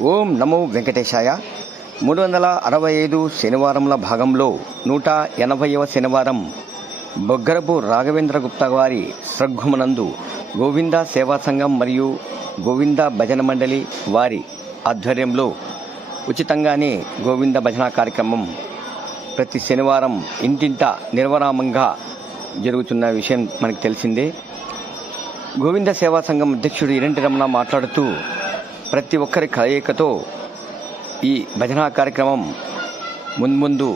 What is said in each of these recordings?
ఓం నమో వెంకటేశాయ. మూడు వందల అరవై ఐదు శనివారంల భాగంలో నూట ఎనభైవ శనివారం బొగ్గరపు రాఘవేంద్ర గుప్తా వారి సృగ్గుమనందు గోవింద సేవా సంఘం మరియు గోవింద భజన మండలి వారి ఆధ్వర్యంలో ఉచితంగానే గోవింద భజన కార్యక్రమం ప్రతి శనివారం ఇంటింట నిర్వరామంగా జరుగుతున్న విషయం మనకు తెలిసిందే. గోవింద సేవా సంఘం అధ్యక్షుడు ఇరంటి రమణ మాట్లాడుతూ ప్రతి ఒక్కరి కలయికతో ఈ భజన కార్యక్రమం ముందు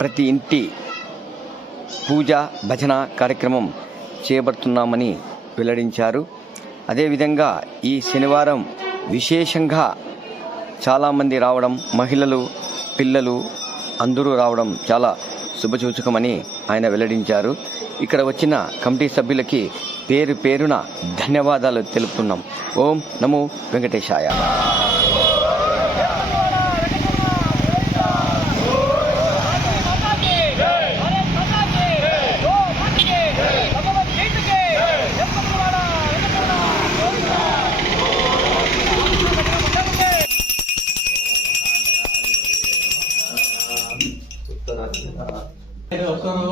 ప్రతి ఇంటి పూజ భజన కార్యక్రమం చేపడుతున్నామని వెల్లడించారు. అదేవిధంగా ఈ శనివారం విశేషంగా చాలామంది రావడం మహిళలు పిల్లలు అందరూ రావడం చాలా శుభసూచకమని ఆయన వెల్లడించారు. ఇక్కడ వచ్చిన కమిటీ సభ్యులకి పేరు పేరున ధన్యవాదాలు తెలుపుతున్నాం. ఓం నమో వెంకటేశాయ.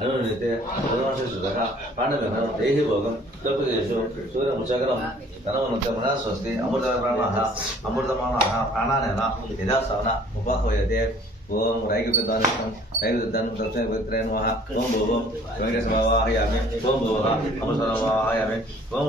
అనునైతే భగవాన్ ప్రాణగణం దేహి భోగం లోపదేశు సూర్యముచగరం ధనవనంత మనः స్వస్తి ప్రాణ అమృతమాన ప్రాణానేన యథాసవన ఉపాహయతే ఓం రైగపిదానం రైగపిదానం దక్షిణ పవిత్రే నమః ఓం భోగం వెంకటేశ్వరావాహయామి ఓం భోగ అమృతవాహయామి ఓం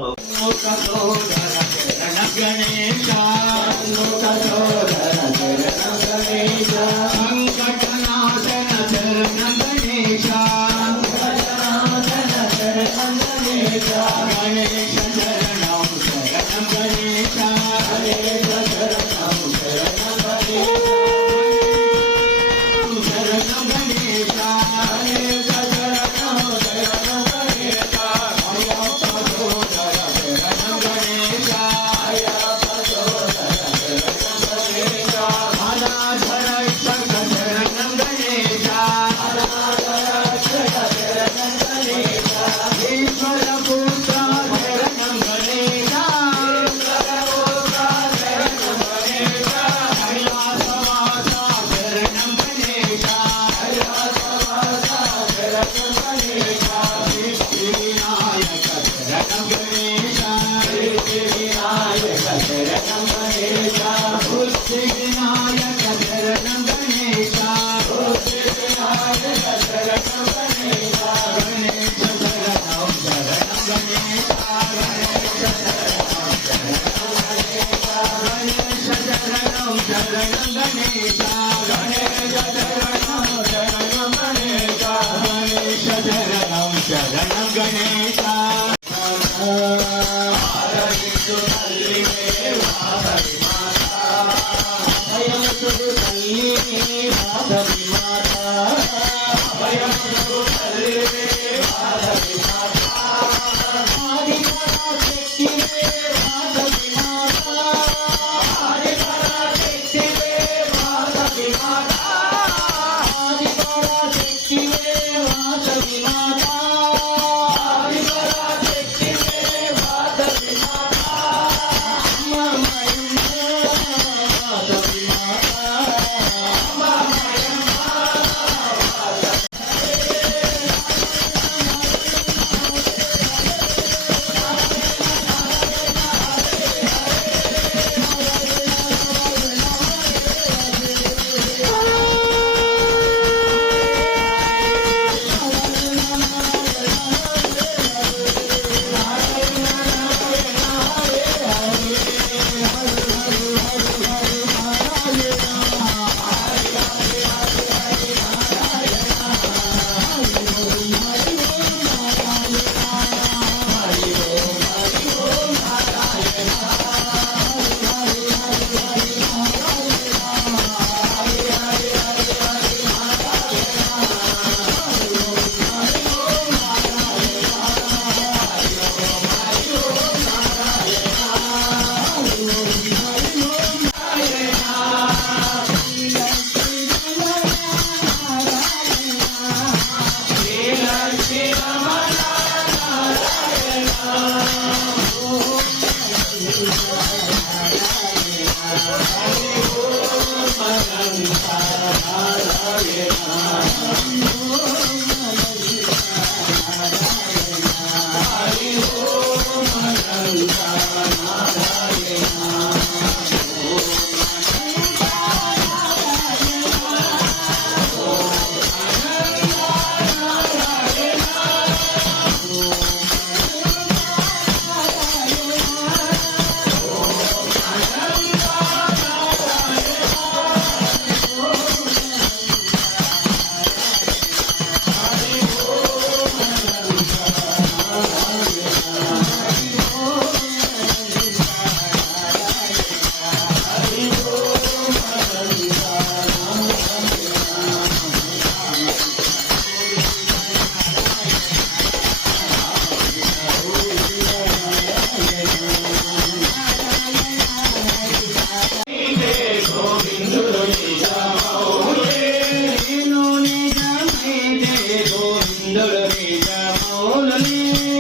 భోగ మాతా الذي يقول لي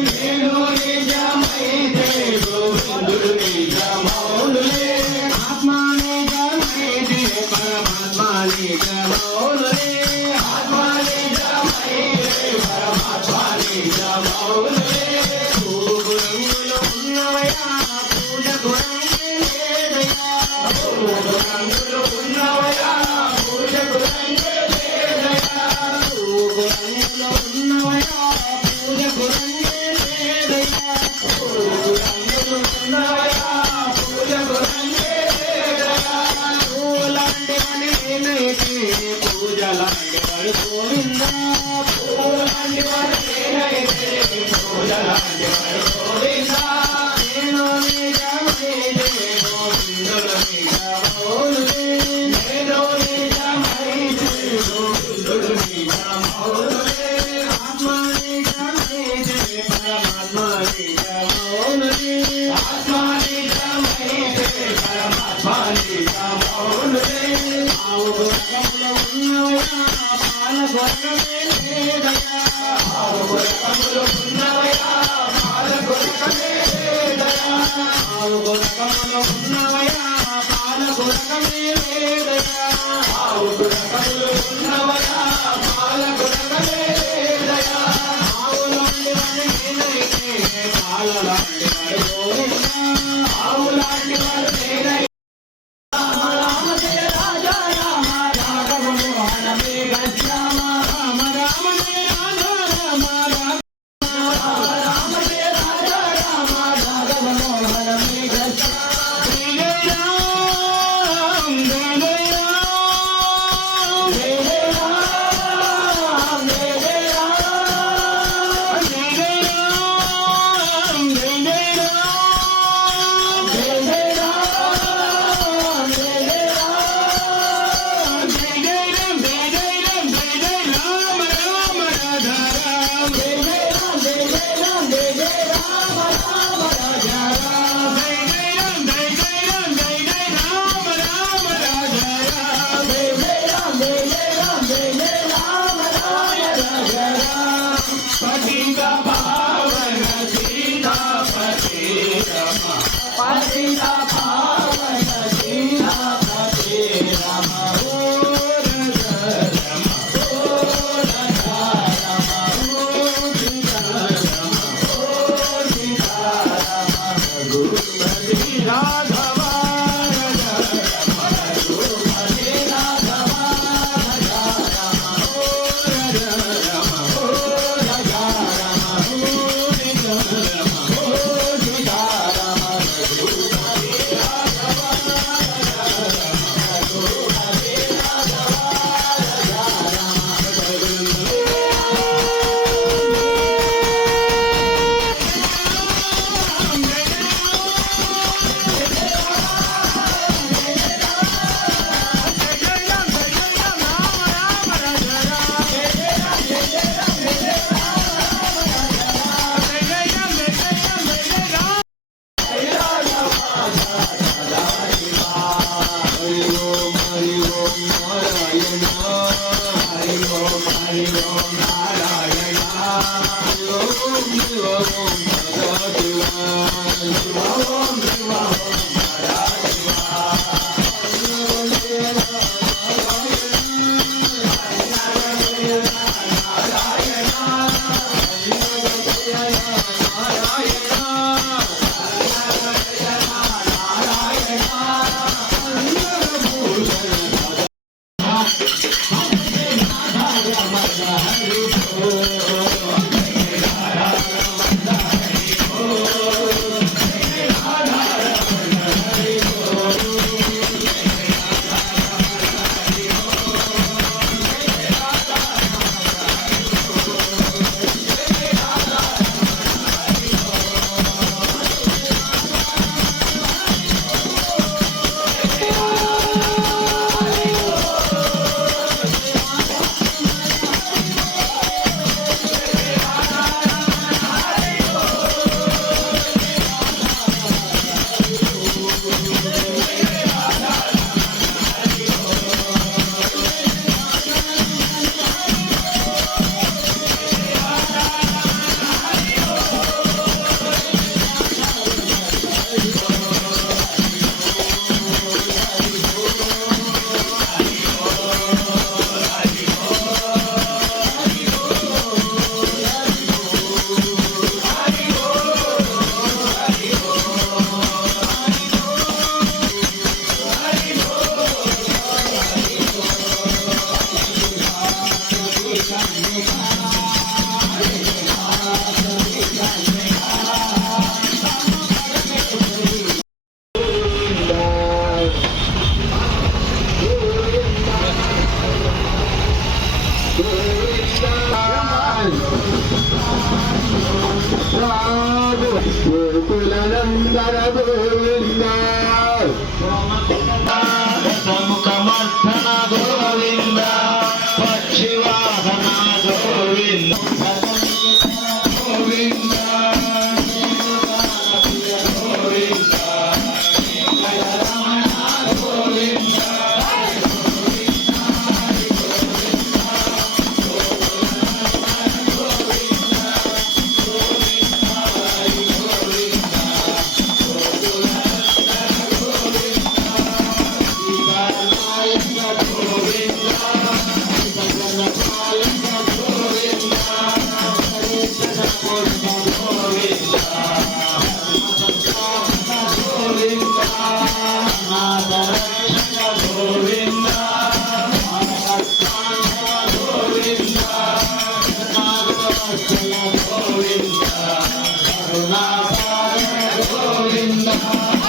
heart.